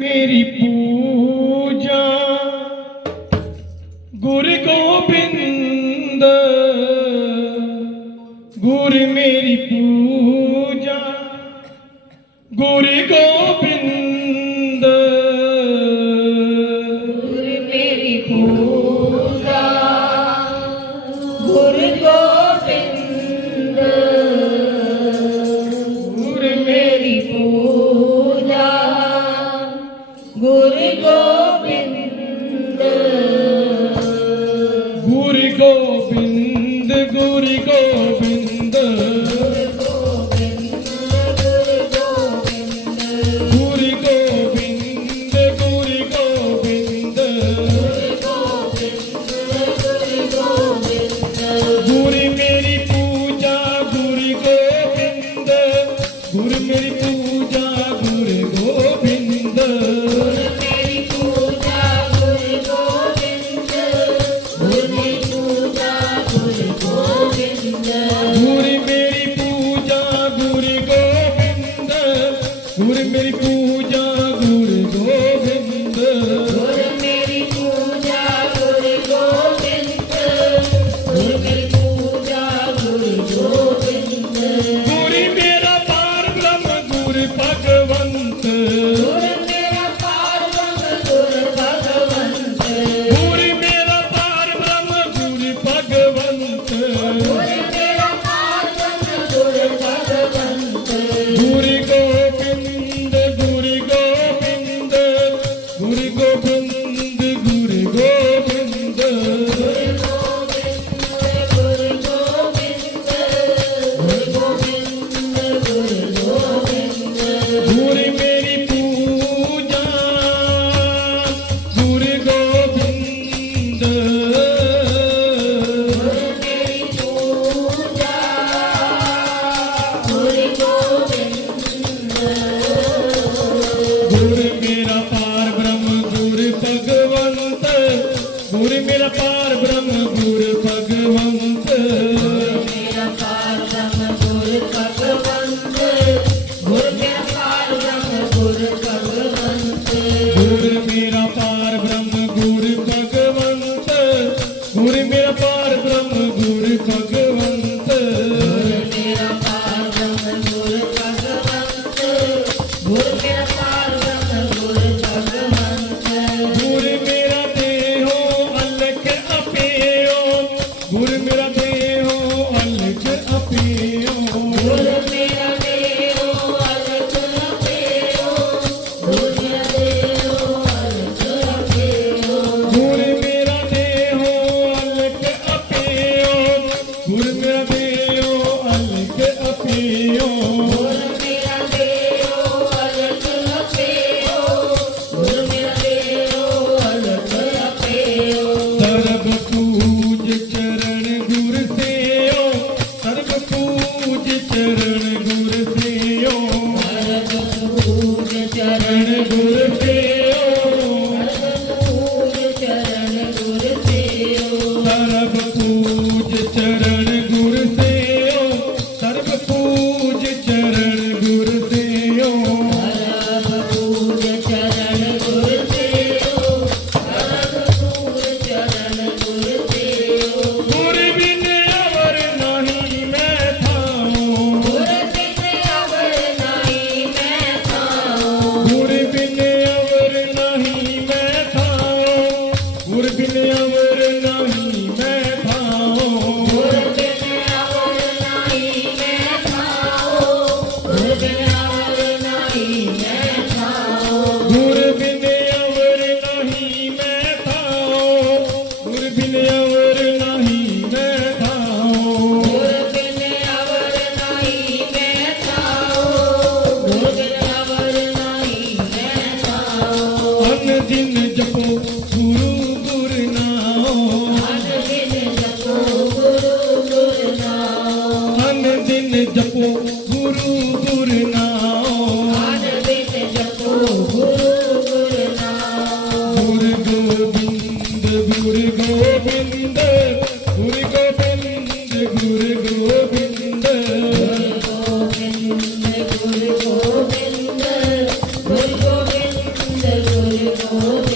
பேரி Guri Go. चरण गुरु दिन Oh.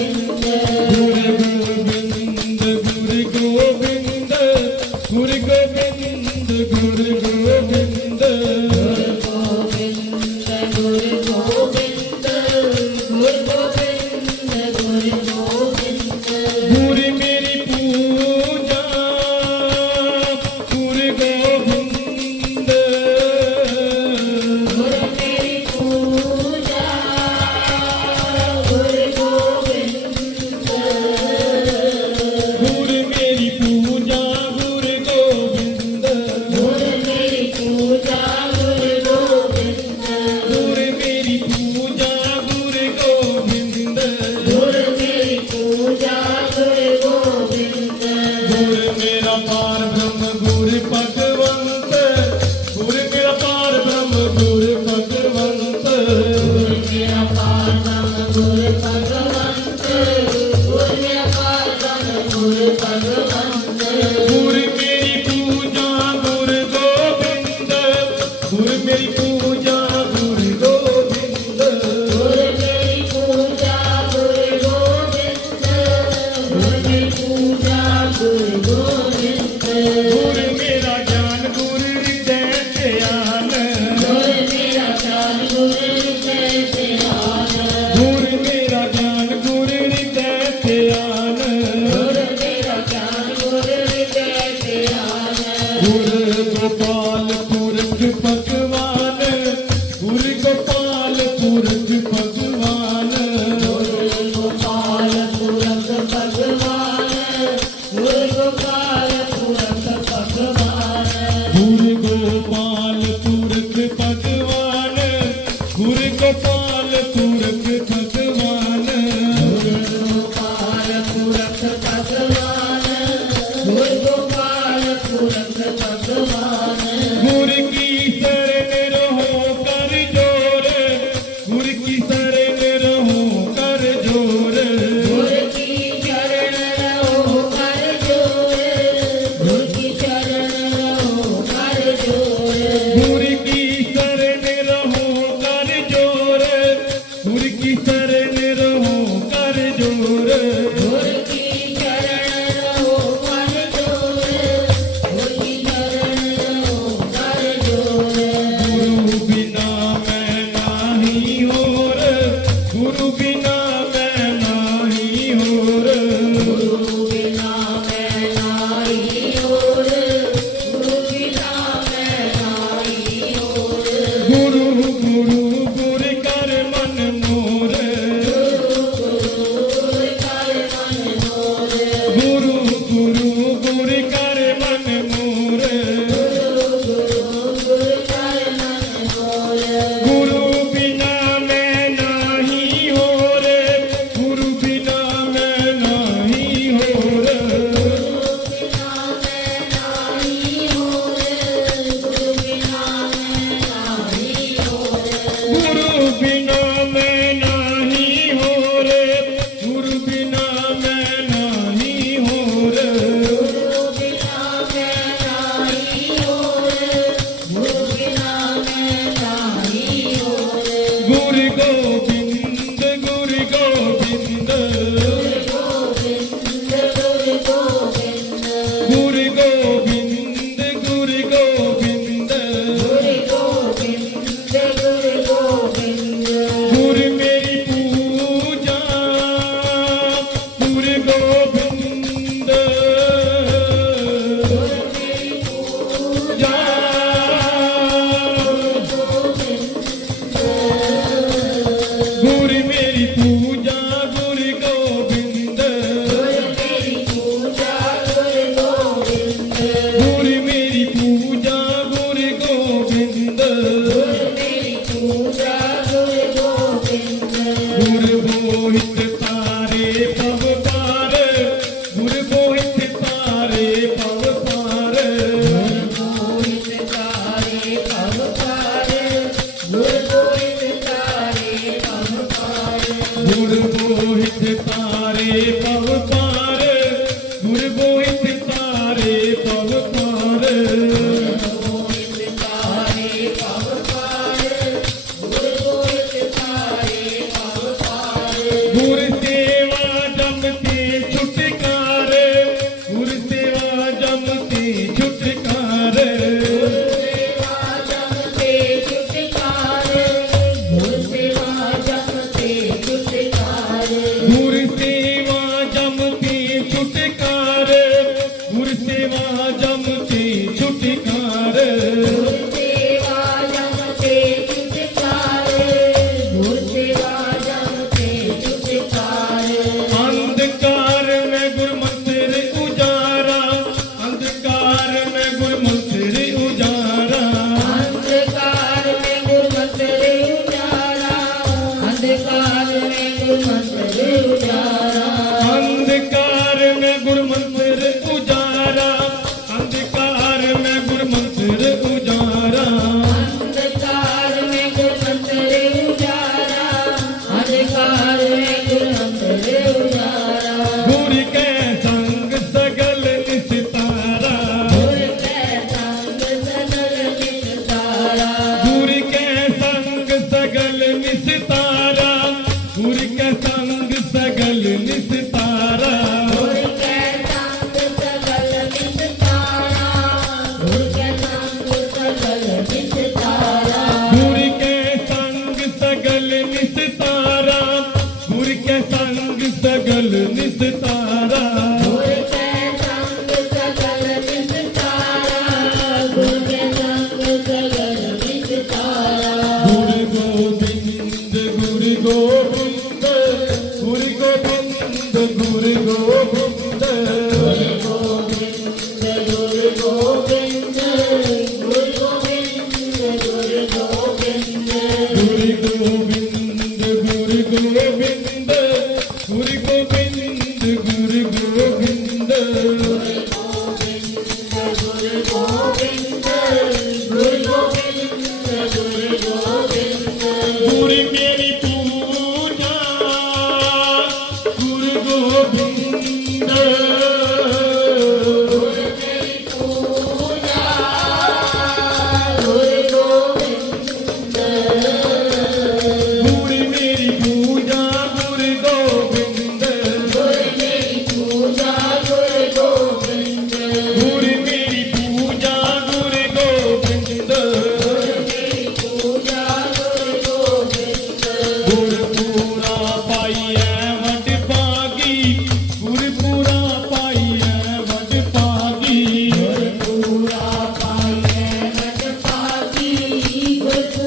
চলে তুর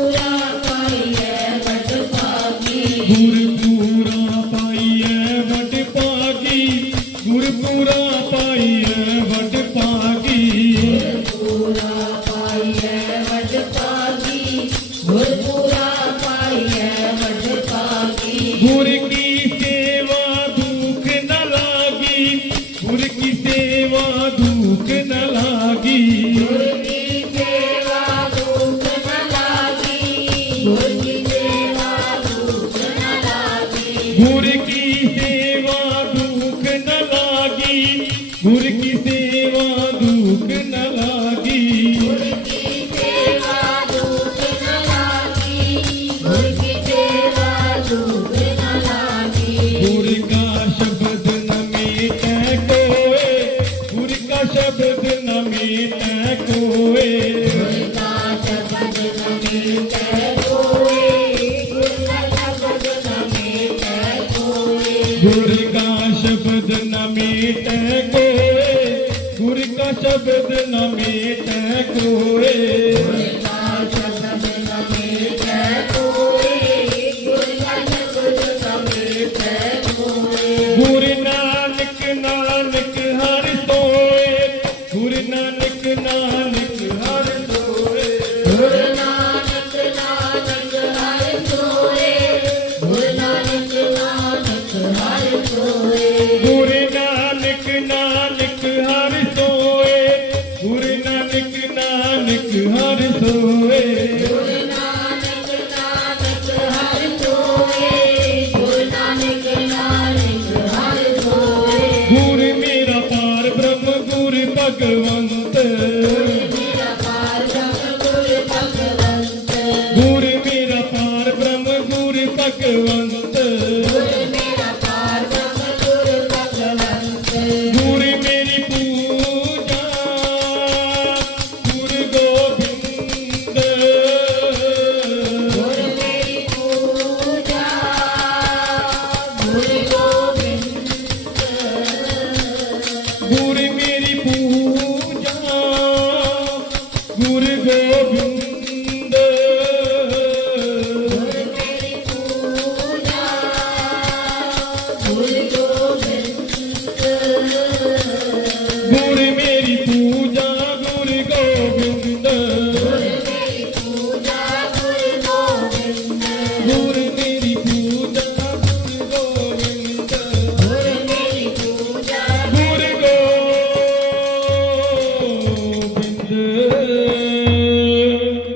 Madura. सेवा की सेवा गुर का शब्द न मेट कोए। गुर का शब्द न मेट ਦੁੱਧ ਨਾ ਮੀਟੇ ਕੂਰੇ। Gure